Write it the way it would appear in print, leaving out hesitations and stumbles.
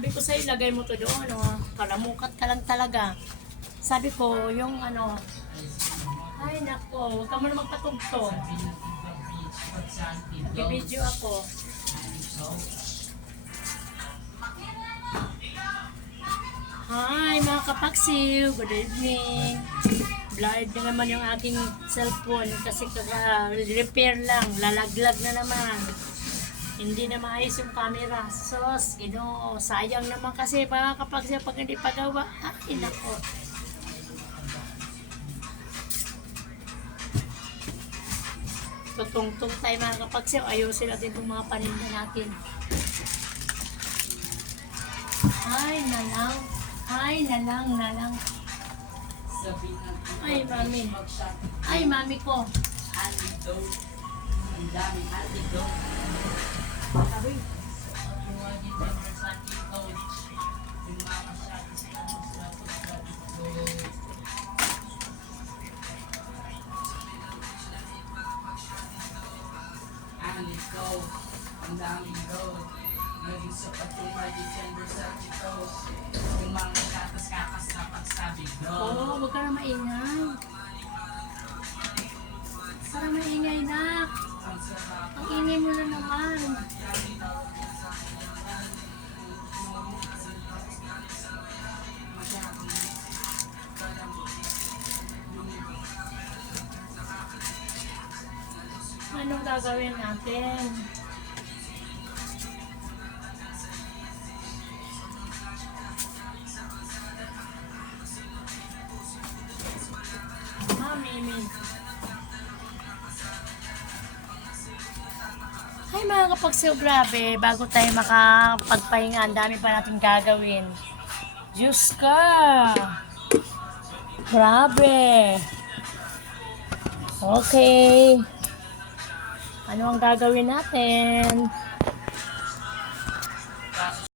sabi ko sa'yo, ilagay mo to doon, oh. Kalamukat ka lang talaga. Sabi ko, yung ano, ay nako, huwag ka muna magpatugtog. Nag-video ako. Hi mga kapaksiw, good evening. Blurred na naman yung aking cellphone kasi repair lang, lalaglag na naman. Hindi na maayos yung camera. Sos, Ginoo, sayang naman kasi mga kapaksiw pag hindi pagawa. Ay nako. Tutungtong tayo mga kapaksiw, ayusin natin itong mga paninda natin. Ay nalang. Ay, nalang. Ay, mami. Ay, mami ko. Antidote. Ang daming antidote. Sabi. Antidote. Ang daming dote. Naging sapat yung may December sa ito. Yung mga kakas na pagsabi no. Oo, huwag ka na maingay. Parang maingay na. Ang ingay mo na naman. Anong gagawin natin? Mimi. Hi mga kapagsiw, grabe. Bago tayo makapagpahinga, ang dami pa natin gagawin. Diyos ka! Grabe! Okay. Ano ang gagawin natin?